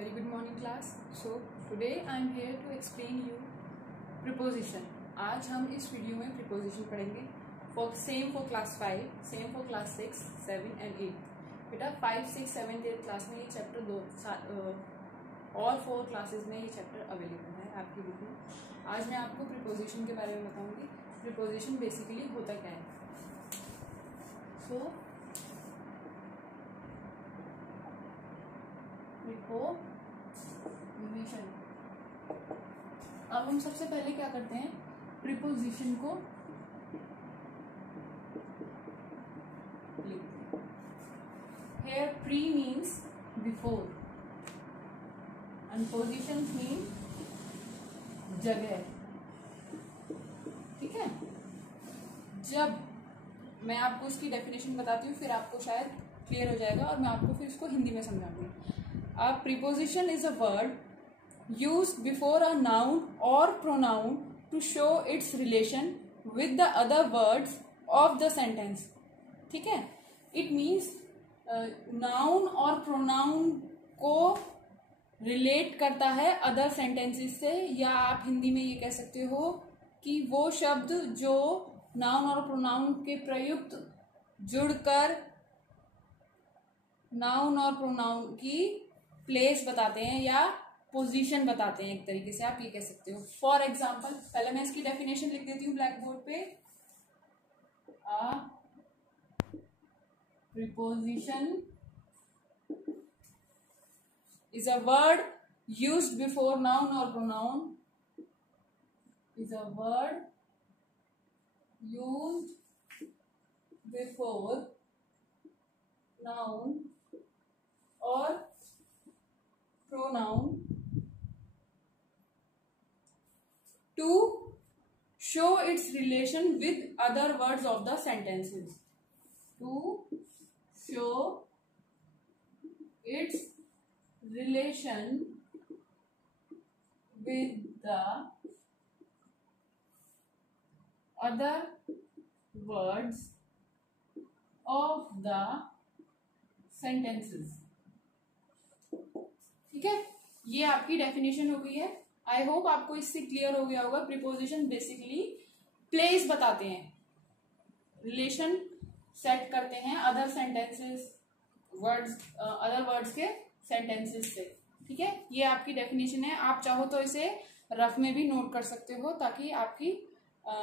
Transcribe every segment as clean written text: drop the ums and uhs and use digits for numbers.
Very good morning class. So today I am here to explain you preposition. आज हम इस video में preposition पढ़ेंगे. Same for class 5, same for class 6, 7 and 8. बेटा 5, 6, 7, 8 class में ये चैप्टर और 4 क्लासेस में ये चैप्टर अवेलेबल है आपकी बुक में. आज मैं आपको preposition के बारे में बताऊंगी. preposition बेसिकली होता क्या है. So preposition. अब हम सबसे पहले क्या करते हैं, प्रीपोजिशन को लिखते हैं. Here pre means before and position mean जगह. ठीक है. जब मैं आपको इसकी डेफिनेशन बताती हूँ फिर आपको शायद क्लियर हो जाएगा और मैं आपको फिर इसको हिंदी में समझाऊंगी. A preposition is a word used before a noun or pronoun to show its relation with the other words of the sentence. ठीक है. It means noun और pronoun को relate करता है other sentences से, या आप हिंदी में ये कह सकते हो कि वो शब्द जो noun और pronoun के प्रयुक्त जुड़कर noun और pronoun की प्लेस बताते हैं या पोजीशन बताते हैं. एक तरीके से आप ये कह सकते हो. फॉर एग्जाम्पल पहले मैं इसकी डेफिनेशन लिख देती हूँ ब्लैक बोर्ड पे. A preposition is a word used before noun और pronoun. Is a word used before noun और pronoun to show its relation with other words of the sentences. To show its relation with the other words of the sentences. ठीक है. ये आपकी definition हो गई है. I hope आपको इससे क्लियर हो गया होगा. प्रीपोजिशन बेसिकली प्लेस बताते हैं, रिलेशन सेट करते हैं other sentences words, other words के सेंटेंसेस से. ठीक है. ये आपकी डेफिनेशन है. आप चाहो तो इसे रफ में भी नोट कर सकते हो ताकि आपकी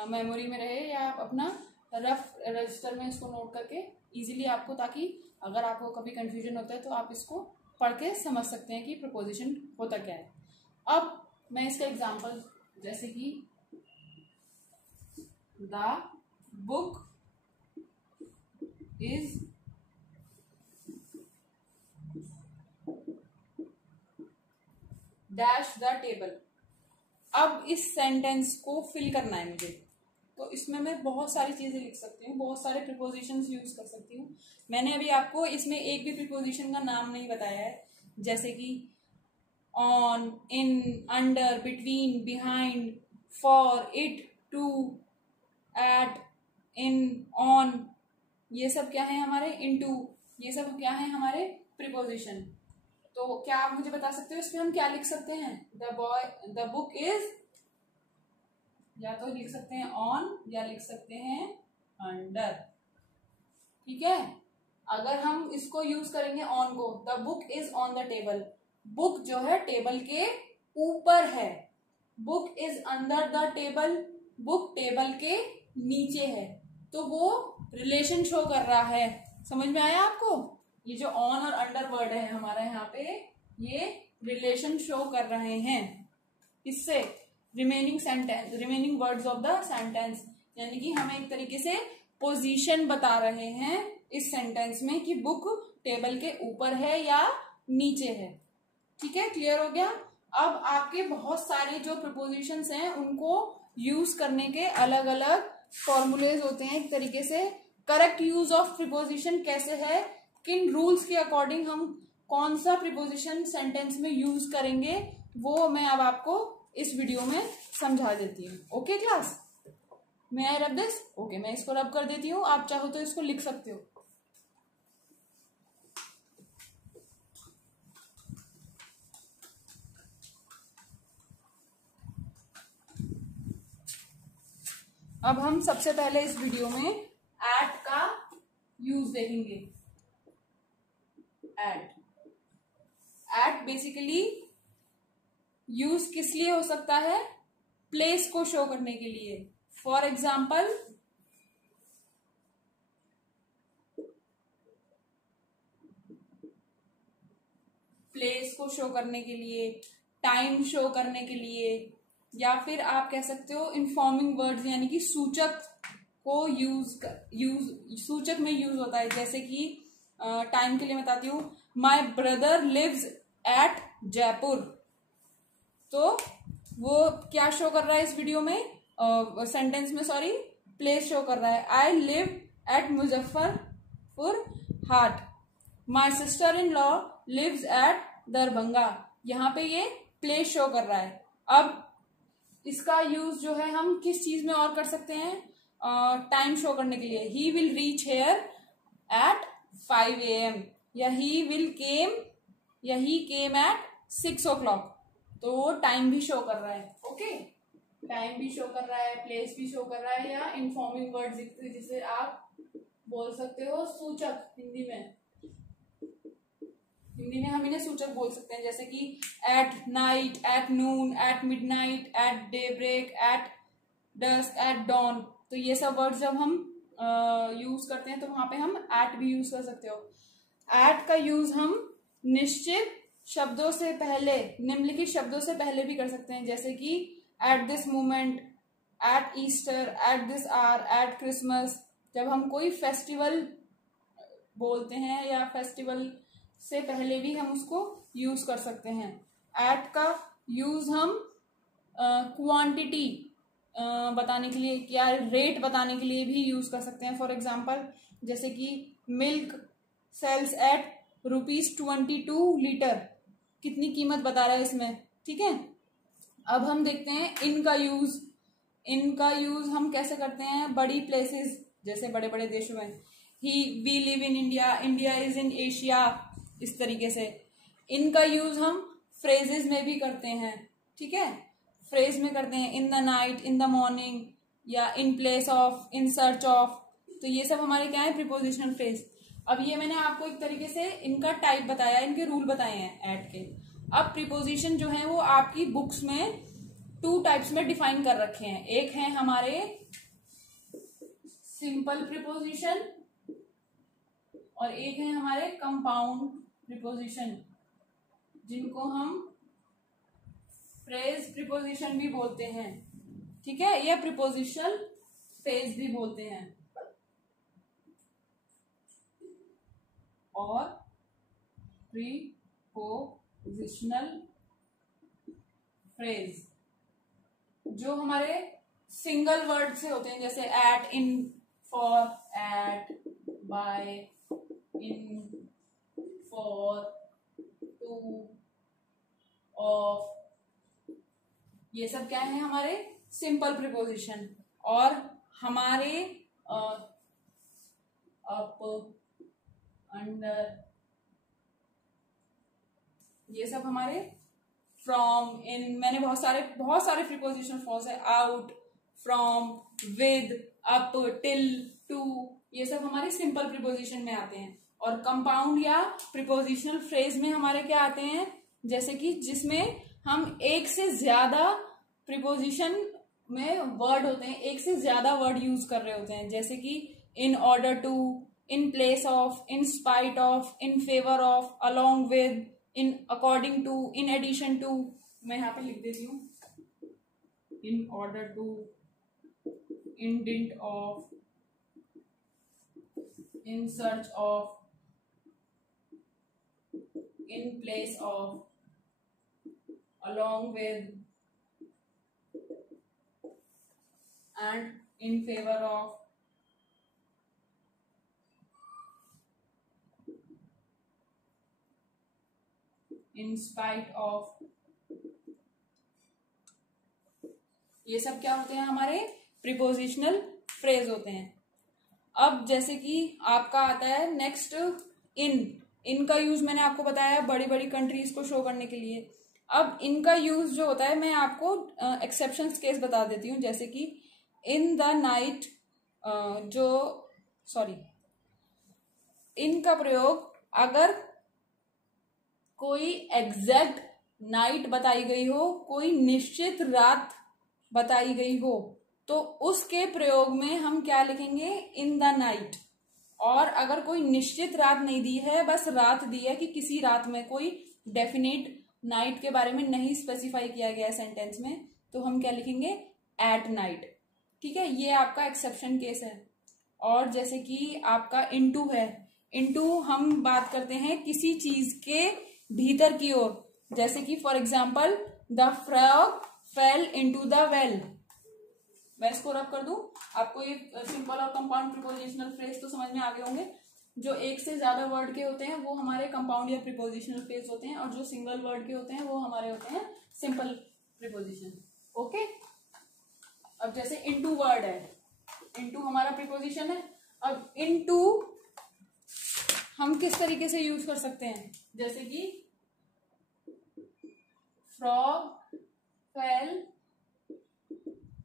मेमोरी में रहे, या आप अपना रफ रजिस्टर में इसको नोट करके इजीली आपको, ताकि अगर आपको कभी कंफ्यूजन होता है तो आप इसको पढ़ के समझ सकते हैं कि प्रपोजिशन होता क्या है. अब मैं इसका एग्जांपल, जैसे कि the book is dash the table. अब इस सेंटेंस को फिल करना है मुझे, तो इसमें मैं बहुत सारी चीजें लिख सकती हूँ, बहुत सारे प्रीपोजिशंस यूज कर सकती हूँ. मैंने अभी आपको इसमें एक भी प्रीपोजिशन का नाम नहीं बताया है, जैसे कि on, in, under, between, behind, for, it, to, at, in, on. ये सब क्या है हमारे, इनटू. ये सब क्या है हमारे प्रीपोजिशन. तो क्या आप मुझे बता सकते हो इसमें हम क्या लिख सकते हैं. द बुक इज, या तो लिख सकते हैं ऑन या लिख सकते हैं अंडर. ठीक है. अगर हम इसको यूज करेंगे ऑन को, the book is on the table. Book जो है टेबल के ऊपर है. Book is under the table. Book table के नीचे है. तो वो रिलेशन शो कर रहा है. समझ में आया आपको. ये जो ऑन और अंडर वर्ड है हमारा यहाँ पे, ये रिलेशन शो कर रहे हैं. इससे remaining sentence, remaining words of the sentence, यानी कि हमें एक तरीके से पोजीशन बता रहे हैं इस सेंटेंस में कि बुक टेबल के ऊपर है या नीचे है. ठीक है. क्लियर हो गया. अब आपके बहुत सारे जो प्रीपोजिशंस हैं उनको यूज करने के अलग अलग फॉर्मूलेज होते हैं. एक तरीके से करेक्ट यूज ऑफ प्रीपोजिशन कैसे है, किन रूल्स के अकॉर्डिंग हम कौन सा प्रीपोजिशन सेंटेंस में यूज करेंगे, वो मैं अब आपको इस वीडियो में समझा देती हूँ. Okay class. मैं आई रब दिस. ओके, मैं इसको रब कर देती हूँ. आप चाहो तो इसको लिख सकते हो. अब हम सबसे पहले इस वीडियो में एट का यूज देखेंगे। एट बेसिकली यूज किस लिए हो सकता है? प्लेस को शो करने के लिए। फॉर एग्जाम्पल, प्लेस को शो करने के लिए, टाइम शो करने के लिए, या फिर आप कह सकते हो इन्फॉर्मिंग वर्ड्स यानी कि सूचक को सूचक में यूज होता है। जैसे कि टाइम के लिए बताती हूँ, my brother lives at Jaipur. तो वो क्या शो कर रहा है इस वीडियो में, सेंटेंस में, सॉरी, प्लेस शो कर रहा है। आई लिव एट मुजफ्फरपुर हाट। My sister in law lives at Darbhanga. यहाँ पे ये प्लेस शो कर रहा है। अब इसका यूज जो है हम किस चीज में और कर सकते हैं? टाइम शो करने के लिए। He will reach here at 5 AM, या ही केम एट 6 o'clock। तो वो टाइम भी शो कर रहा है। ओके, टाइम भी शो कर रहा है, प्लेस भी शो कर रहा है, या इन्फॉर्मिंग वर्ड्स जिसे आप बोल सकते हो सूचक। हिंदी में हम इन्हें सूचक बोल सकते हैं, जैसे कि at night, at noon, at midnight, at day break, at dusk, at dawn. तो ये सब वर्ड्स जब हम यूज करते हैं तो वहां पे हम एट भी यूज कर सकते हो। एट का यूज हम निश्चित शब्दों से पहले, निम्नलिखित शब्दों से पहले भी कर सकते हैं, जैसे कि at this moment, at Easter, at this hour, at Christmas. जब हम कोई फेस्टिवल बोलते हैं या फेस्टिवल से पहले भी हम उसको यूज कर सकते हैं। एट का यूज हम क्वांटिटी बताने के लिए या रेट बताने के लिए भी यूज कर सकते हैं। फॉर एग्जाम्पल, जैसे कि मिल्क सेल्स एट ₹22 लीटर। कितनी कीमत बता रहा है इसमें, ठीक है। अब हम देखते हैं इनका यूज हम कैसे करते हैं बड़ी प्लेसेस, जैसे बड़े बड़े देशों में। We live in India, India is in Asia, इस तरीके से। इनका यूज हम फ्रेजेस में भी करते हैं, ठीक है। फ्रेज में करते हैं in the night, in the morning, या in place of, in search of. तो ये सब हमारे क्या है? Prepositional phrase. अब ये मैंने आपको एक तरीके से इनका टाइप बताया, इनके रूल बताए हैं एट के। अब प्रीपोजिशन जो है वो आपकी बुक्स में 2 टाइप्स में डिफाइन कर रखे हैं। एक है हमारे सिंपल प्रीपोजिशन और एक है हमारे कंपाउंड प्रीपोजिशन, जिनको हम फ्रेज प्रीपोजिशन भी बोलते हैं, ठीक है, या प्रीपोजिशनल फ्रेज भी बोलते हैं। और प्रीपोजिशनल फ्रेज जो हमारे सिंगल वर्ड से होते हैं, जैसे at, in, for, at, by, in, for, to, of. ये सब क्या है? हमारे सिंपल प्रीपोजिशन। और हमारे अप, अंडर, ये सब हमारे फ्रॉम, इन। मैंने बहुत सारे प्रीपोजिशन फॉर्म्स है। Out, from, with, up, till, to. ये सब हमारे सिंपल प्रीपोजिशन में आते हैं। और कंपाउंड या प्रीपोजिशनल फ्रेज में हमारे क्या आते हैं? जैसे कि जिसमें हम एक से ज्यादा प्रीपोजिशन में वर्ड होते हैं, एक से ज्यादा वर्ड यूज कर रहे होते हैं, जैसे कि in order to, in place of, in spite of, in favour of, along with, in according to, in addition to. मैं यहाँ पे लिख देती हूँ, in order to, in dint of, in search of, in place of, along with, and in favor of, in spite of। ये सब क्या होते हैं? हमारे प्रीपोजिशनल फ्रेज होते हैं। अब जैसे कि आपका आता है नेक्स्ट इनका यूज मैंने आपको बताया बड़ी बड़ी कंट्रीज को शो करने के लिए। अब इनका यूज जो होता है, मैं आपको एक्सेप्शंस केस बता देती हूँ, जैसे कि इन द नाइट, इन का प्रयोग अगर कोई एग्जैक्ट नाइट बताई गई हो, कोई निश्चित रात बताई गई हो, तो उसके प्रयोग में हम क्या लिखेंगे, इन द नाइट। और अगर कोई निश्चित रात नहीं दी है, बस रात दी है कि किसी रात में, कोई डेफिनेट नाइट के बारे में नहीं स्पेसिफाई किया गया है सेंटेंस में, तो हम क्या लिखेंगे, एट नाइट। ठीक है, ये आपका एक्सेप्शन केस है। और जैसे कि आपका इनटू है, इनटू हम बात करते हैं किसी चीज के भीतर की ओर, जैसे कि for example the frog fail into the well. मैं इसको रब कर दूं, आपको ये सिंपल और कंपाउंड प्रीपोजिशनल फ्रेज तो समझ में आ गए होंगे। जो एक से ज्यादा वर्ड के होते हैं वो हमारे कंपाउंड या प्रीपोजिशनल फ्रेज होते हैं, और जो सिंगल वर्ड के होते हैं वो हमारे होते हैं सिंपल प्रीपोजिशन। ओके, अब जैसे इनटू वर्ड है, इनटू हमारा प्रीपोजिशन है। अब इनटू हम किस तरीके से यूज कर सकते हैं, जैसे कि frog fail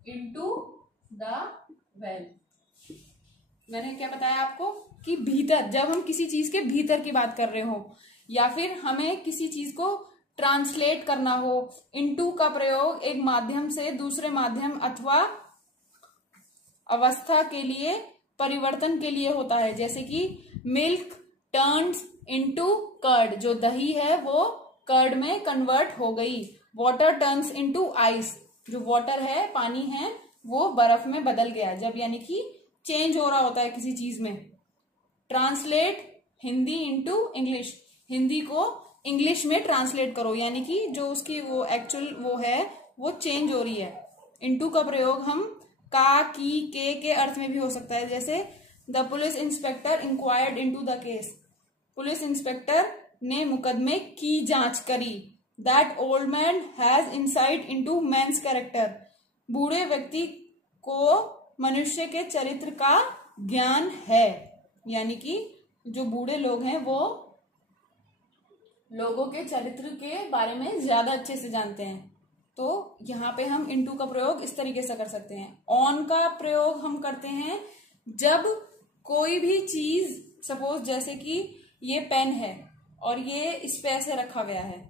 into the well. मैंने क्या बताया आपको कि भीतर, जब हम किसी चीज के भीतर की बात कर रहे हो, या फिर हमें किसी चीज को ट्रांसलेट करना हो, इनटू का प्रयोग एक माध्यम से दूसरे माध्यम अथवा अवस्था के लिए परिवर्तन के लिए होता है। जैसे कि मिल्क टर्न्स इनटू कर्ड, जो दही है वो कर्ड में कन्वर्ट हो गई। वाटर टर्न्स इनटू आइस, जो वाटर है, पानी है, वो बर्फ में बदल गया, जब यानी कि चेंज हो रहा होता है किसी चीज में। Translate Hindi into English, Hindi को इंग्लिश में ट्रांसलेट करो, यानी कि जो उसकी वो एक्चुअल वो है वो चेंज हो रही है। इनटू का प्रयोग हम का, की, के अर्थ में भी हो सकता है। जैसे the police inspector inquired into the case, police inspector ने मुकदमे की जांच करी। That old man has insight into man's character, बूढ़े व्यक्ति को मनुष्य के चरित्र का ज्ञान है, यानी कि जो बूढ़े लोग हैं वो लोगों के चरित्र के बारे में ज्यादा अच्छे से जानते हैं। तो यहाँ पे हम इनटू का प्रयोग इस तरीके से कर सकते हैं। ऑन का प्रयोग हम करते हैं जब कोई भी चीज, सपोज जैसे कि ये पेन है और ये इस पे ऐसे रखा गया है,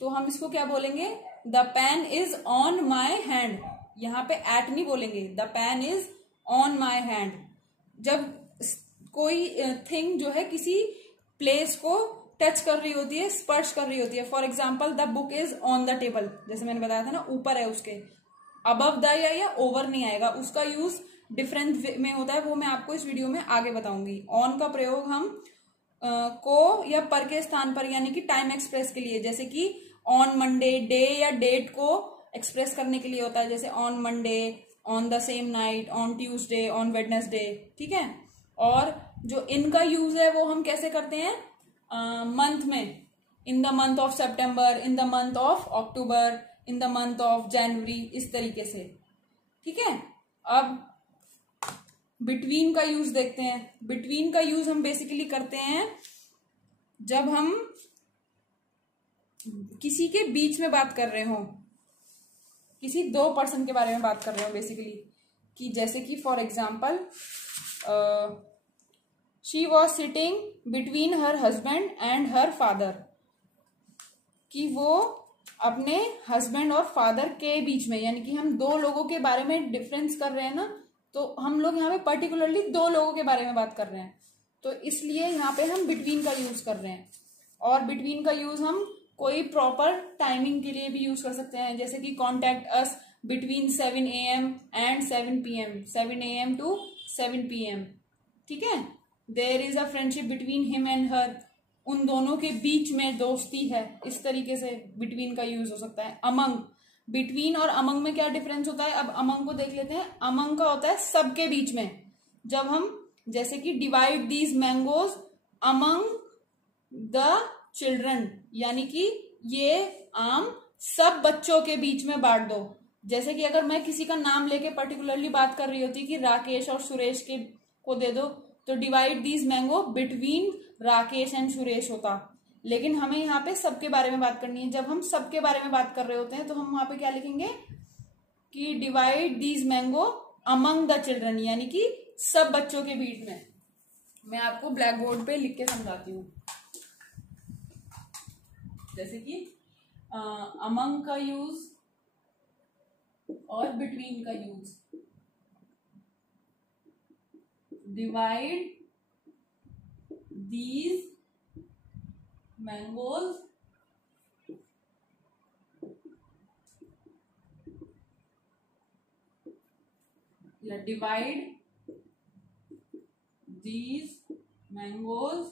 तो हम इसको क्या बोलेंगे, the pen is on my hand. यहाँ पे एट नहीं बोलेंगे, the pen is on my hand. जब कोई थिंग जो है किसी प्लेस को टच कर रही होती है, स्पर्श कर रही होती है, for example the book is on the table, जैसे मैंने बताया था ना, ऊपर है उसके, अबव द या ओवर नहीं आएगा, उसका यूज डिफरेंट में होता है, वो मैं आपको इस वीडियो में आगे बताऊंगी। ऑन का प्रयोग हम को या पर के स्थान पर, यानी कि टाइम एक्सप्रेस के लिए, जैसे कि ऑन मंडे, डे या डेट को एक्सप्रेस करने के लिए होता है, जैसे on Monday, on the same night, on Tuesday, on Wednesday. ठीक है, और जो इन का यूज है वो हम कैसे करते हैं, मंथ में, in the month of September, in the month of October, in the month of January, इस तरीके से। ठीक है, अब बिटवीन का यूज देखते हैं। बिटवीन का यूज हम बेसिकली करते हैं जब हम किसी के बीच में बात कर रहे हो, किसी दो पर्सन के बारे में बात कर रहे हो बेसिकली, कि जैसे कि for example she was sitting between her husband and her father, कि वो अपने हस्बैंड और फादर के बीच में, यानी कि हम दो लोगों के बारे में डिफरेंस कर रहे हैं ना, तो हम लोग यहाँ पे पर्टिकुलरली दो लोगों के बारे में बात कर रहे हैं, तो इसलिए यहाँ पे हम बिटवीन का यूज कर रहे हैं। और बिटवीन का यूज हम कोई प्रॉपर टाइमिंग के लिए भी यूज कर सकते हैं, जैसे कि contact us between 7 AM and 7 PM, 7 AM to 7 PM। ठीक है, there is a friendship between him and her, उन दोनों के बीच में दोस्ती है, इस तरीके से बिटवीन का यूज हो सकता है। अमंग, बिटवीन और अमंग में क्या डिफरेंस होता है, अब अमंग को देख लेते हैं। अमंग का होता है सबके बीच में, जब हम जैसे कि divide these mangoes among the children, यानी कि ये आम सब बच्चों के बीच में बांट दो। जैसे कि अगर मैं किसी का नाम लेके पर्टिकुलरली बात कर रही होती कि राकेश और सुरेश के को दे दो, तो divide these mango between Rakesh and Suresh होता, लेकिन हमें यहाँ पे सबके बारे में बात करनी है। जब हम सबके बारे में बात कर रहे होते हैं तो हम वहां पे क्या लिखेंगे कि divide these mango among the children यानी कि सब बच्चों के बीच में। मैं आपको ब्लैक बोर्ड पे लिख के समझाती हूँ। जैसे कि अमंग का यूज और बिटवीन का यूज। डिवाइड दीज मैंगोज या डिवाइड दीज मैंगोज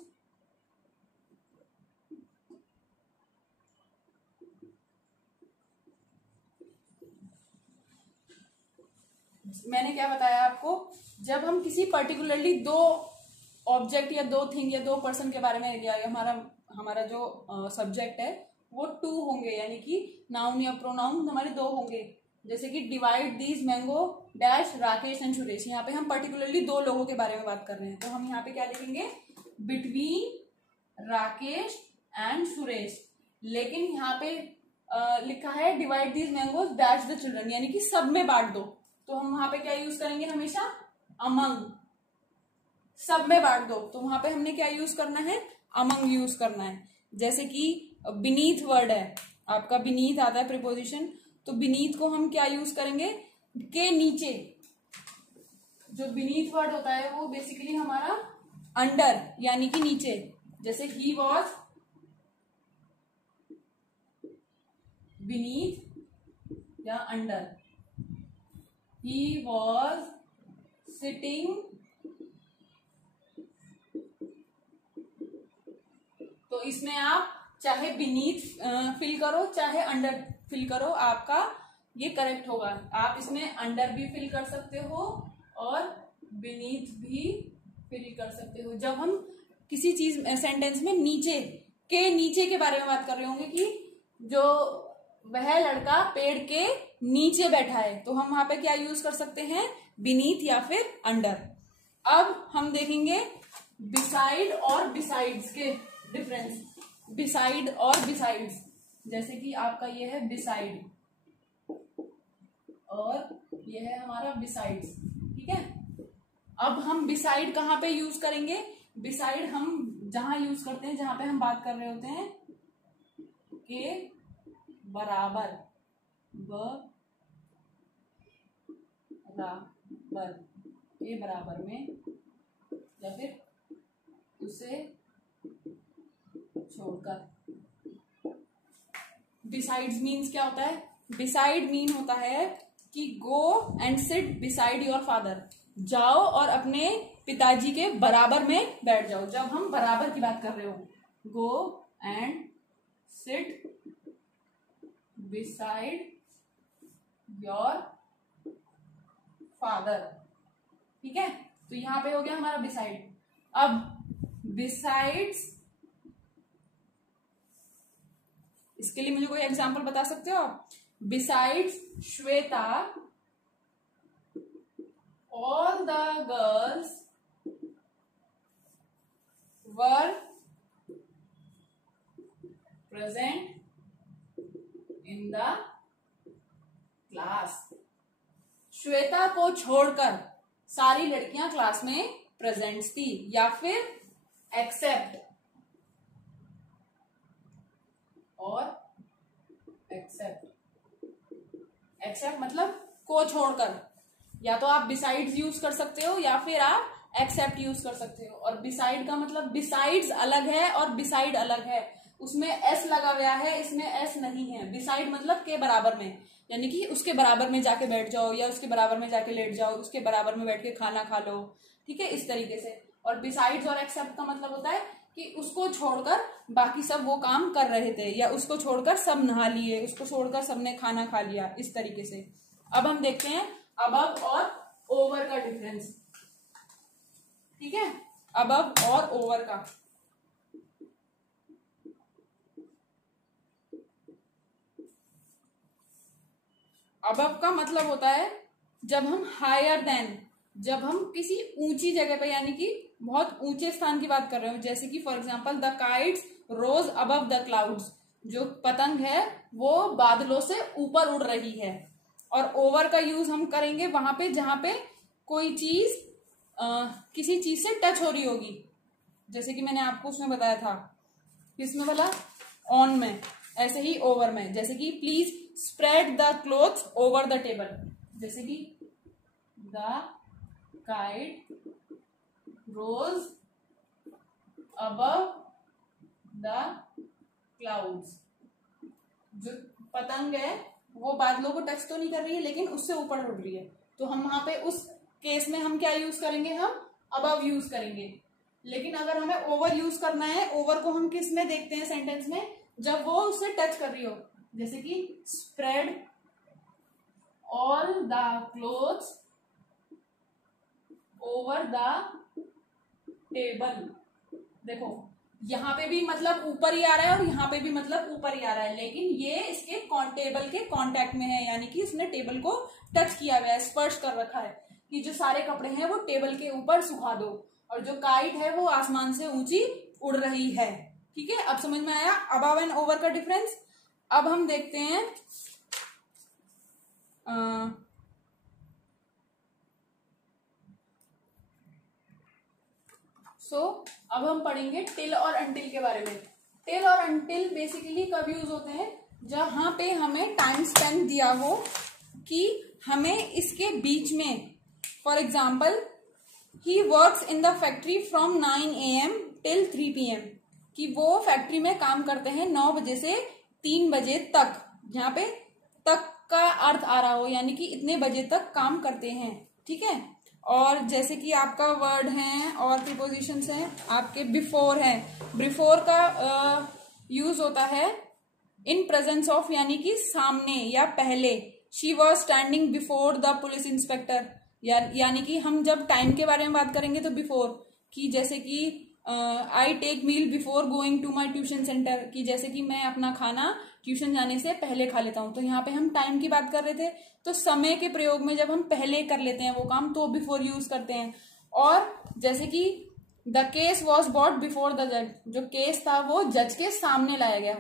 मैंने क्या बताया आपको, जब हम किसी पर्टिकुलरली दो ऑब्जेक्ट या दो थिंग या दो पर्सन के बारे में, या हमारा जो सब्जेक्ट है वो टू होंगे, यानी कि नाउन या प्रोनाउन हमारे दो होंगे। जैसे कि divide these mango dash Rakesh and Suresh, यहाँ पे हम पर्टिकुलरली दो लोगों के बारे में बात कर रहे हैं, तो हम यहाँ पे क्या लिखेंगे, बिटवीन राकेश एंड सुरेश। लेकिन यहाँ पे लिखा है divide these mangoes dash the children, यानी कि सब में बांट दो, तो हम वहां पे क्या यूज करेंगे, हमेशा अमंग। सब में बांट दो, तो वहां पे हमने क्या यूज करना है, अमंग यूज करना है। जैसे कि बीनीथ वर्ड है आपका, बीनीथ आता है प्रीपोजिशन, तो बीनीथ को हम क्या यूज करेंगे, के नीचे। जो बीनीथ वर्ड होता है वो बेसिकली हमारा अंडर यानी कि नीचे। जैसे ही वॉज बीनीथ या अंडर, he was sitting, तो इसमें आप चाहे बीनीथ फिल करो चाहे अंडर फिल करो, आपका ये करेक्ट होगा। आप इसमें अंडर भी फिल कर सकते हो और बीनीथ भी फिल कर सकते हो। जब हम किसी चीज सेंटेंस में नीचे के बारे में बात कर रहे होंगे कि जो वह लड़का पेड़ के नीचे बैठा है, तो हम वहां पे क्या यूज कर सकते हैं, बीनीथ या फिर अंडर। अब हम देखेंगे बिसाइड और बिसाइड्स के डिफरेंस। बिसाइड और बिसाइड्स, जैसे कि आपका ये है बिसाइड और ये है हमारा बिसाइड्स, ठीक है। अब हम बिसाइड कहाँ पे यूज करेंगे, बिसाइड हम जहां यूज करते हैं जहां पे हम बात कर रहे होते हैं के बराबर, के बराबर में या फिर उसे छोड़कर। बिसाइड्स मीन्स क्या होता है, बिसाइड मीन होता है कि go and sit beside your father, जाओ और अपने पिताजी के बराबर में बैठ जाओ। जब हम बराबर की बात कर रहे हो, go and sit beside your father, ठीक है। तो यहां पे हो गया हमारा बिसाइड। अब बिसाइड्स, इसके लिए मुझे कोई एग्जांपल बता सकते हो आप। Besides Shweta, all the girls were present in the class. Shweta को छोड़कर सारी लड़कियां क्लास में प्रेजेंट थी, या फिर एक्सेप्ट और एक्सेप्ट। एक्सेप्ट मतलब को छोड़कर, या तो आप बिसाइड्स यूज कर सकते हो या फिर आप एक्सेप्ट यूज कर सकते हो। और बिसाइड का मतलब बिसाइड्स अलग है और बिसाइड अलग है, उसमें एस लगा हुआ है, इसमें एस नहीं है। बिसाइड मतलब के बराबर में, यानी कि उसके बराबर में जाके बैठ जाओ या उसके बराबर में जाके लेट जाओ, उसके बराबर में बैठ के खाना खा लो, ठीक है, इस तरीके से। और बिसाइड्स और एक्सेप्ट का मतलब होता है कि उसको छोड़कर बाकी सब वो काम कर रहे थे, या उसको छोड़कर सब नहा लिए, उसको छोड़कर सबने खाना खा लिया, इस तरीके से। अब हम देखते हैं अबव और ओवर का डिफरेंस, ठीक है। अबव और ओवर का, अबव का मतलब होता है जब हम हायर देन, जब हम किसी ऊंची जगह पे यानी कि बहुत ऊंचे स्थान की बात कर रहे हो। जैसे कि for example the kites rose above the clouds, जो पतंग है वो बादलों से ऊपर उड़ रही है। और ओवर का यूज हम करेंगे वहां पे जहां पे कोई चीज किसी चीज से टच हो रही होगी, जैसे कि मैंने आपको उसमें बताया था, किसमें बोला, ऑन में, ऐसे ही ओवर में, जैसे कि please spread the clothes over the table, जैसे कि the kite rose above the clouds. जो पतंग है वो बादलों को टच तो नहीं कर रही है लेकिन उससे ऊपर उड़ रही है, तो हम वहां पे उस केस में हम क्या यूज करेंगे, हम अबव यूज करेंगे। लेकिन अगर हमें ओवर यूज करना है, ओवर को हम किस में देखते हैं सेंटेंस में, जब वो उससे टच कर रही हो, जैसे कि spread all the clothes over the table. देखो यहाँ पे भी मतलब ऊपर ही आ रहा है और यहाँ पे भी मतलब ऊपर ही आ रहा है, लेकिन ये इसके टेबल के कांटेक्ट में है, यानी कि उसने टेबल को टच किया हुआ है, स्पर्श कर रखा है कि जो सारे कपड़े हैं वो टेबल के ऊपर सुखा दो, और जो काइट है वो आसमान से ऊंची उड़ रही है। ठीक है, अब समझ में आया अबव एंड ओवर का डिफरेंस। अब हम देखते हैं अब हम पढ़ेंगे टिल और अनटिल के बारे में। टिल और अनटिल बेसिकली कब यूज होते हैं, जहां पे हमें टाइम स्पेन दिया हो कि हमें इसके बीच में, for example he works in the factory from 9 AM till 3 PM, कि वो फैक्ट्री में काम करते हैं 9 बजे से 3 बजे तक, यहाँ पे तक का अर्थ आ रहा हो, यानी कि इतने बजे तक काम करते हैं। ठीक है, और जैसे कि आपका वर्ड है और प्रीपोजिशंस हैं आपके बिफोर है, बिफोर का यूज होता है इन प्रेजेंस ऑफ, यानी कि सामने या पहले। She was standing before the police inspector, यानी कि हम जब टाइम के बारे में बात करेंगे तो बिफोर, कि जैसे कि I take meal before going to my tuition centre, कि जैसे कि मैं अपना खाना ट्यूशन जाने से पहले खा लेता हूं। तो यहाँ पे हम टाइम की बात कर रहे थे, तो समय के प्रयोग में जब हम पहले कर लेते हैं वो काम तो बिफोर यूज करते हैं। और जैसे कि the case was bought before the जज, जो केस था वो जज के सामने लाया गया,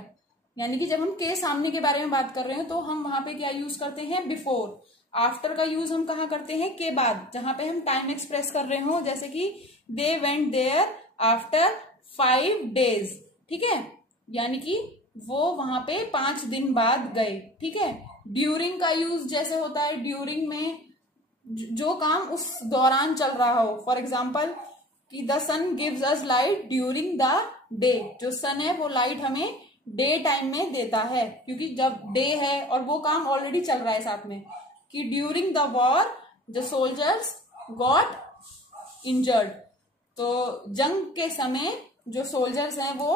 यानी कि जब हम केस सामने के बारे में बात कर रहे हैं तो हम वहां पे क्या यूज करते हैं, बिफोर। आफ्टर का यूज हम कहाँ करते हैं, के बाद, जहां पे हम टाइम एक्सप्रेस कर रहे हो, जैसे कि they went there after 5 days। ठीक है, यानी कि वो वहां पे 5 दिन बाद गए। ठीक है, ड्यूरिंग का यूज जैसे होता है, ड्यूरिंग में जो काम उस दौरान चल रहा हो, फॉर एग्जाम्पल कि the sun gives us light during the day, जो सन है वो लाइट हमें डे टाइम में देता है, क्योंकि जब डे है और वो काम ऑलरेडी चल रहा है साथ में। कि during the war the soldiers got injured, तो जंग के समय जो सोल्जर्स हैं वो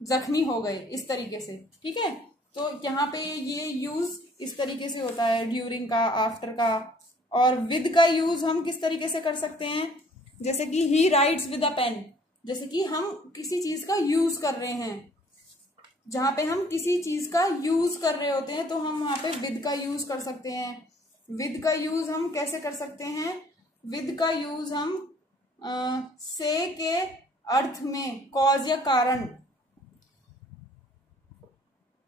जख्मी हो गए, इस तरीके से। ठीक है, तो यहाँ पे ये यूज इस तरीके से होता है, ड्यूरिंग का, आफ्टर का। और विद का यूज हम किस तरीके से कर सकते हैं, जैसे कि he writes with a pen, जैसे कि हम किसी चीज का यूज कर रहे हैं, जहां पे हम किसी चीज का यूज कर रहे होते हैं तो हम वहां पे विद का यूज कर सकते हैं। विद का यूज हम कैसे कर सकते हैं, विद का यूज हम से के अर्थ में, कॉज या कारण,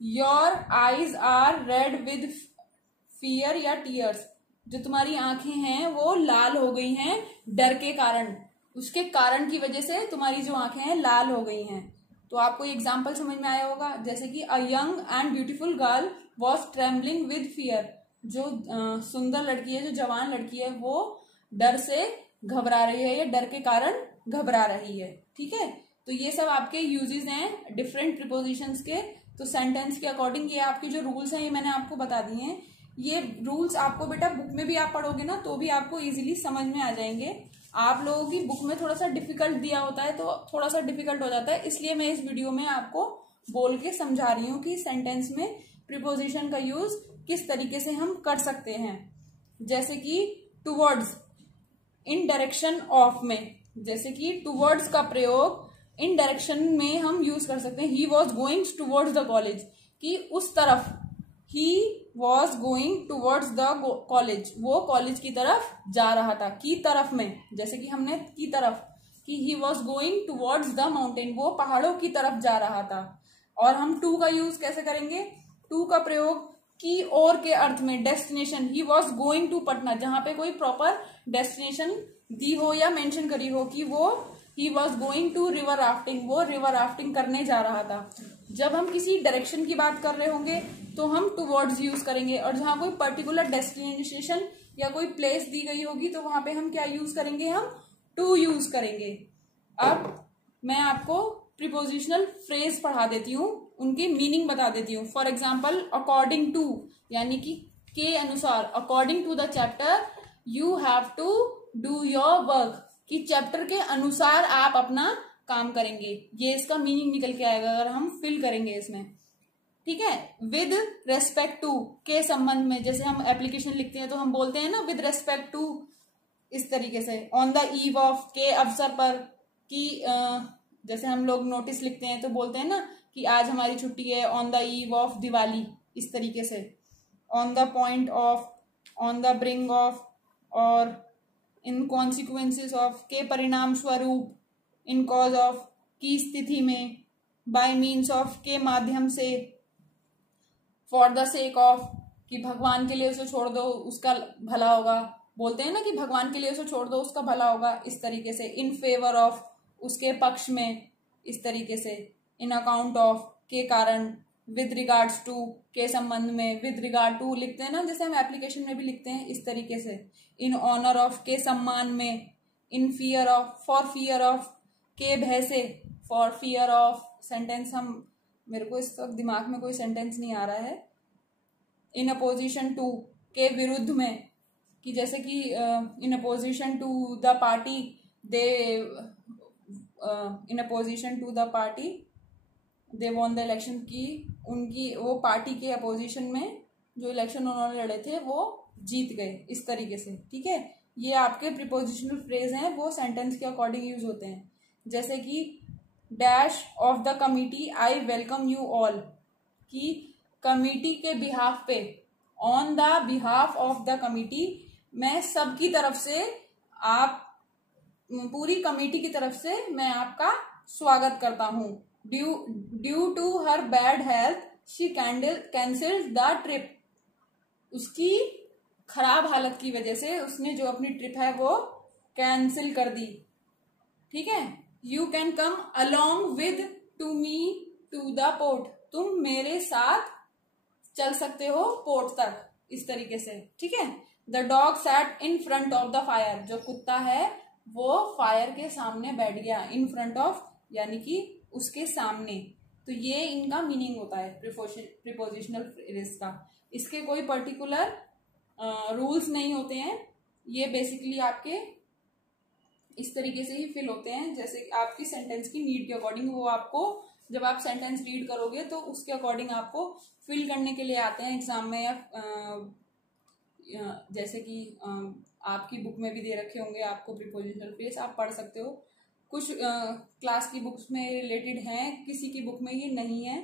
your eyes are red with fear या टीयर्स, जो तुम्हारी आंखें हैं वो लाल हो गई हैं डर के कारण, उसके कारण की वजह से तुम्हारी जो आंखें हैं लाल हो गई हैं। तो आपको एग्जाम्पल समझ में आया होगा, जैसे कि a young and beautiful girl was trembling with fear, जो सुंदर लड़की है, जो जवान लड़की है, वो डर से घबरा रही है या डर के कारण घबरा रही है। ठीक है, तो ये सब आपके यूजेस हैं डिफरेंट प्रीपोजिशंस के। तो सेंटेंस के अकॉर्डिंग ये आपके जो रूल्स हैं ये मैंने आपको बता दिए हैं। ये रूल्स आपको बेटा बुक में भी आप पढ़ोगे ना तो भी आपको इजीली समझ में आ जाएंगे। आप लोगों की बुक में थोड़ा सा डिफिकल्ट दिया होता है तो थोड़ा सा डिफिकल्ट हो जाता है, इसलिए मैं इस वीडियो में आपको बोल के समझा रही हूँ कि सेंटेंस में प्रीपोजिशन का यूज किस तरीके से हम कर सकते हैं। जैसे कि टुवर्ड्स, इन डायरेक्शन ऑफ में, जैसे कि टुवर्ड्स का प्रयोग इन डायरेक्शन में हम यूज कर सकते हैं। ही was going towards the college, कि उस तरफ, ही was going towards the college, वो कॉलेज की तरफ जा रहा था। की तरफ में, जैसे कि हमने की तरफ, कि ही was going towards the mountain, वो पहाड़ों की तरफ जा रहा था। और हम टू का यूज कैसे करेंगे, टू का प्रयोग की और के अर्थ में destination, he was going to Patna, जहां पे कोई प्रॉपर डेस्टिनेशन दी हो या मेंशन करी हो कि वो he was going to river rafting, वो रिवर राफ्टिंग करने जा रहा था। जब हम किसी डायरेक्शन की बात कर रहे होंगे तो हम टुवर्ड्स यूज करेंगे, और जहां कोई पर्टिकुलर डेस्टिनेशन या कोई प्लेस दी गई होगी तो वहां पे हम क्या यूज करेंगे, हम टू यूज करेंगे। अब मैं आपको प्रीपोजिशनल फ्रेज पढ़ा देती हूँ, उनकी मीनिंग बता देती हूँ। फॉर एग्जाम्पल अकॉर्डिंग टू, यानी कि के अनुसार, according to the chapter you have to do your work, कि चैप्टर के अनुसार आप अपना काम करेंगे, ये इसका मीनिंग निकल के आएगा अगर हम फिल करेंगे इसमें। ठीक है, विद रेस्पेक्ट टू, के संबंध में, जैसे हम एप्लीकेशन लिखते हैं तो हम बोलते हैं ना विद रेस्पेक्ट टू, इस तरीके से। ऑन द ईव ऑफ, के अवसर पर, कि जैसे हम लोग नोटिस लिखते हैं तो बोलते हैं ना कि आज हमारी छुट्टी है, on the eve of Diwali, इस तरीके से। On the point of, on the bring of, और इन कॉन्सिक्वेंसेस ऑफ, के परिणाम स्वरूप, इन कॉज ऑफ, की स्थिति में, बाय मीन्स ऑफ, के माध्यम से, फॉर द सेक ऑफ, कि भगवान के लिए उसे छोड़ दो उसका भला होगा, बोलते हैं ना कि भगवान के लिए उसे छोड़ दो उसका भला होगा, इस तरीके से। इन फेवर ऑफ, उसके पक्ष में, इस तरीके से। इन अकाउंट ऑफ, के कारण। विद रिगार्ड्स टू, के संबंध में। विद रिगार्ड टू लिखते हैं ना, जैसे हम एप्लीकेशन में भी लिखते हैं, इस तरीके से। इन ऑनर ऑफ, के सम्मान में। इन fear of, for fear of, के भय से, फॉर फियर ऑफ। सेंटेंस हम, मेरे को इस वक्त दिमाग में कोई सेंटेंस नहीं आ रहा है। इन अपोजिशन टू, के विरुद्ध में, कि जैसे कि in opposition to the party they, in opposition to the party they won the election, की उनकी वो पार्टी के अपोजिशन में जो इलेक्शन उन्होंने लड़े थे वो जीत गए, इस तरीके से। ठीक है, ये आपके प्रीपोजिशनल फ्रेज हैं, वो सेंटेंस के अकॉर्डिंग यूज होते हैं। जैसे कि dash of the committee I welcome you all, कि कमिटी के बिहाफ पे, on the behalf of the committee, मैं सबकी तरफ से, आप पूरी कमेटी की तरफ से मैं आपका स्वागत करता हूँ। Due to her bad health she cancelled the trip, उसकी खराब हालत की वजह से उसने जो अपनी ट्रिप है वो कैंसिल कर दी। ठीक है, you can come along with to me to the port, तुम मेरे साथ चल सकते हो पोर्ट तक, इस तरीके से। ठीक है, the dog sat in front of the fire, जो कुत्ता है वो फायर के सामने बैठ गया। इन फ्रंट ऑफ यानी कि उसके सामने, तो ये इनका मीनिंग होता है प्रीपोजिशनल फ्रेज का। इसके कोई पर्टिकुलर रूल्स नहीं होते हैं, ये बेसिकली आपके इस तरीके से ही फिल होते हैं, जैसे आपकी सेंटेंस की नीड के अकॉर्डिंग। वो आपको जब आप सेंटेंस रीड करोगे तो उसके अकॉर्डिंग आपको फिल करने के लिए आते हैं एग्जाम में, या जैसे कि आपकी बुक में भी दे रखे होंगे आपको प्रीपोजिशनल फ्रेज, आप पढ़ सकते हो। कुछ क्लास की बुक्स में रिलेटेड हैं, किसी की बुक में ये नहीं है।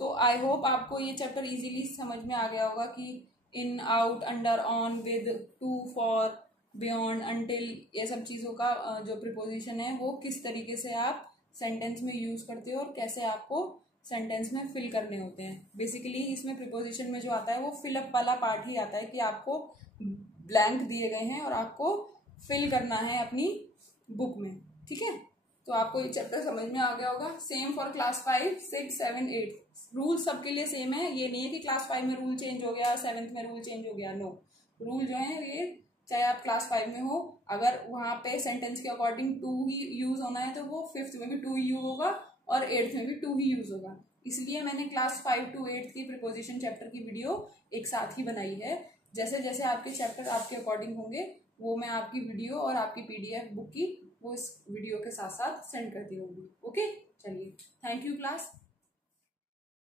तो आई होप आपको ये चैप्टर इजीली समझ में आ गया होगा कि in, out, under, on, with, to, for, beyond, until, ये सब चीज़ों का जो प्रीपोजिशन है वो किस तरीके से आप सेंटेंस में यूज करते हो और कैसे आपको सेंटेंस में फिल करने होते हैं। बेसिकली इसमें प्रीपोजिशन में जो आता है वो फिलअप वाला पार्ट ही आता है कि आपको ब्लैंक दिए गए हैं और आपको फिल करना है अपनी बुक में। ठीक है, तो आपको ये चैप्टर समझ में आ गया होगा। सेम फॉर क्लास 5, 6, 7, 8, रूल सबके लिए सेम है। ये नहीं है कि क्लास 5 में रूल चेंज हो गया, 7th में रूल चेंज हो गया, नो। रूल जो है ये चाहे आप क्लास 5 में हो, अगर वहां पे सेंटेंस के अकॉर्डिंग टू ही यूज होना है तो वो 5th में भी टू यूज होगा और 8th में भी टू ही यूज होगा। इसलिए मैंने क्लास 5 to 8 की प्रीपोजिशन चैप्टर की वीडियो एक साथ ही बनाई है। जैसे जैसे आपके चैप्टर आपके अकॉर्डिंग होंगे वो मैं आपकी वीडियो और आपकी PDF बुक की वो इस वीडियो के साथ साथ सेंड करती होंगी। ओके, चलिए, थैंक यू क्लास।